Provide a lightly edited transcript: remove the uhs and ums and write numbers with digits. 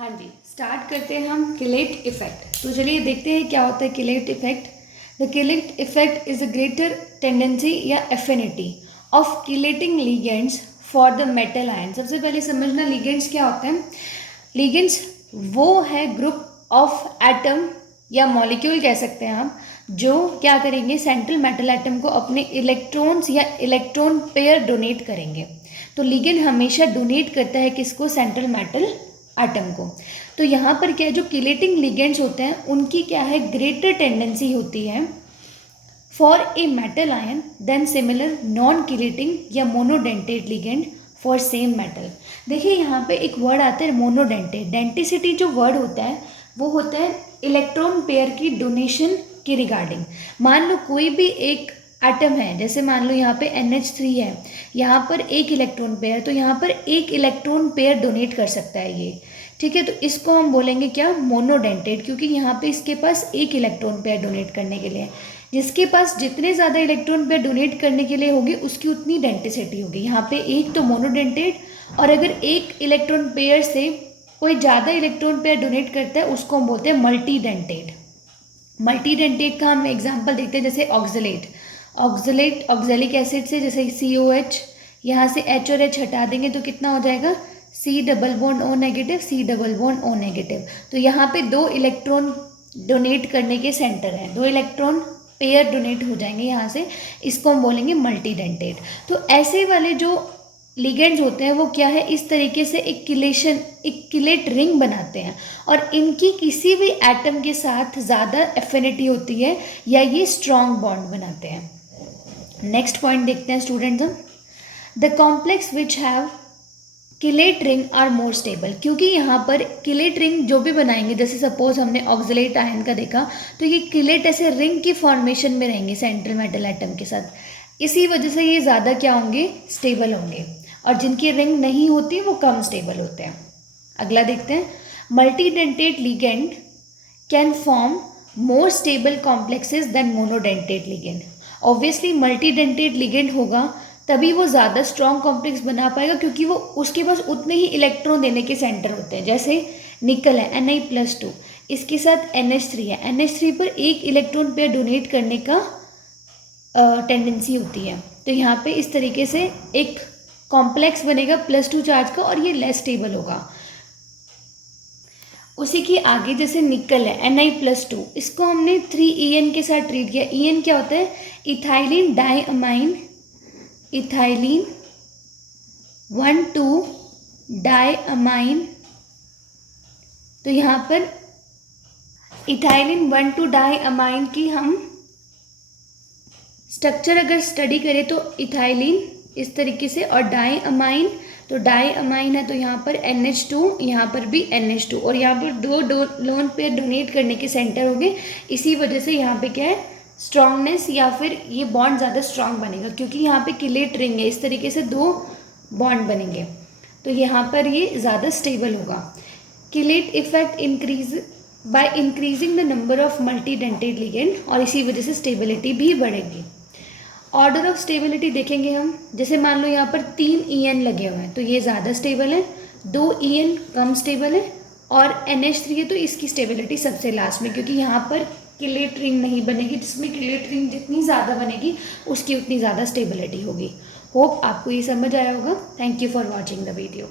हाँ जी, स्टार्ट करते हैं हम किलेट इफेक्ट। तो चलिए देखते हैं क्या होता है chelate effect. The chelate effect is a greater tendency या affinity of chelating ligands for the metal ion. सबसे पहले समझना लिगेंड्स क्या होते हैं। लिगेंड्स वो है ग्रुप ऑफ एटम या मॉलिक्यूल कह सकते हैं आप, जो क्या करेंगे, सेंट्रल मेटल एटम को अपने इलेक्ट्रॉन्स या इलेक्ट्रॉन पेयर डोनेट करेंगे। तो लिगेंड हमेशा डोनेट करता है किसको, सेंट्रल मेटल एटम को। तो यहाँ पर क्या है, जो किलेटिंग लिगेंड्स होते हैं उनकी क्या है, ग्रेटर टेंडेंसी होती है for a metal ion than similar non chelating या monodentate ligand for same metal. देखिए यहाँ पे एक वर्ड आता है मोनोडेंटेट। डेंटिसिटी जो वर्ड होता है वो होता है इलेक्ट्रॉन पेयर की डोनेशन के रिगार्डिंग। मान लो कोई भी एक एटम है, जैसे मान लो यहाँ पे NH3 है, यहाँ पर एक इलेक्ट्रॉन पेयर, तो यहाँ पर एक इलेक्ट्रॉन पेयर डोनेट कर सकता है ये, ठीक है। तो इसको हम बोलेंगे क्या, मोनोडेंटेट, क्योंकि यहाँ पे इसके पास एक इलेक्ट्रॉन पेयर डोनेट करने के लिए। जिसके पास जितने ज़्यादा इलेक्ट्रॉन पेयर डोनेट करने के लिए होगी उसकी उतनी डेंटिसिटी होगी। यहाँ पे एक तो मोनोडेंटेट, और अगर एक इलेक्ट्रॉन पेयर से कोई ज़्यादा इलेक्ट्रॉन पेयर डोनेट करता है उसको हम बोलते हैं मल्टीडेंटेट। मल्टीडेंटेट का हम एग्जांपल देखते हैं, जैसे ऑक्जेलिक एसिड से, जैसे COH, यहाँ से H और H हटा देंगे तो कितना हो जाएगा, C double bond O negative, C double bond O negative. तो यहाँ पे दो इलेक्ट्रॉन डोनेट करने के सेंटर हैं, दो इलेक्ट्रॉन पेयर डोनेट हो जाएंगे यहाँ से, इसको हम बोलेंगे मल्टीडेंटेट। तो ऐसे वाले जो लिगेंड्स होते हैं वो क्या है, इस तरीके से एक किलेट रिंग बनाते हैं, और इनकी किसी भी एटम के साथ ज़्यादा एफिनिटी होती है या ये स्ट्रॉन्ग बॉन्ड बनाते हैं। नेक्स्ट पॉइंट देखते हैं स्टूडेंट्स हम, the complex which have chelate ring are more stable. क्योंकि यहाँ पर किलेट रिंग जो भी बनाएंगे, जैसे सपोज हमने ऑक्जेलेट आयन का देखा, तो ये किलेट ऐसे रिंग की फॉर्मेशन में रहेंगे सेंट्रल मेटल एटम के साथ, इसी वजह से ये ज़्यादा क्या होंगे, स्टेबल होंगे, और जिनकी रिंग नहीं होती वो कम स्टेबल होते हैं। अगला देखते हैं, multidentate ligand can form more stable complexes than monodentate ligand. Obviously multidentate ligand होगा तभी वो ज़्यादा स्ट्रॉन्ग कॉम्प्लेक्स बना पाएगा, क्योंकि वो उसके पास उतने ही इलेक्ट्रॉन देने के सेंटर होते हैं। जैसे निकल है Na+2, इसके साथ NH3 है, NH3 पर एक इलेक्ट्रॉन पेयर डोनेट करने का टेंडेंसी होती है। तो यहाँ पे इस तरीके से एक कॉम्प्लेक्स बनेगा +2 चार्ज का, और ये लेस स्टेबल होगा। उसी के आगे जैसे निकल है Na+2, इसको हमने 3En के साथ ट्रीट किया। En क्या होता है, इथाइलिन डाइअमाइन, इथाइलिन 1,2 डाइअमाइन। तो यहाँ पर इथाइलिन 1,2 डाइअमाइन की हम स्ट्रक्चर अगर स्टडी करें तो इथाइलिन इस तरीके से, और डाइअमाइन, तो डाइअमाइन है तो यहाँ पर NH2, यहाँ पर भी NH2, और यहाँ पर दो लोन पेयर डोनेट करने के सेंटर हो गए। इसी वजह से यहाँ पे क्या है, स्ट्रॉन्गनेस या फिर ये बॉन्ड ज़्यादा स्ट्रॉन्ग बनेगा, क्योंकि यहाँ पे किलेट रिंग है, इस तरीके से दो बॉन्ड बनेंगे, तो यहाँ पर ये ज़्यादा स्टेबल होगा। Chelate effect increase by increasing the number of multidentate ligand, और इसी वजह से स्टेबिलिटी भी बढ़ेगी। ऑर्डर ऑफ स्टेबिलिटी देखेंगे हम, जैसे मान लो यहाँ पर 3 En लगे हुए हैं तो ये ज़्यादा स्टेबल है, 2 En कम स्टेबल है, और NH3 है तो इसकी स्टेबिलिटी सबसे लास्ट में, क्योंकि यहाँ पर किलेट रिंग नहीं बनेगी, जिसमें किलेट रिंग जितनी ज़्यादा बनेगी उसकी उतनी ज़्यादा स्टेबिलिटी होगी। होप आपको ये समझ आया होगा। Thank you for watching the video.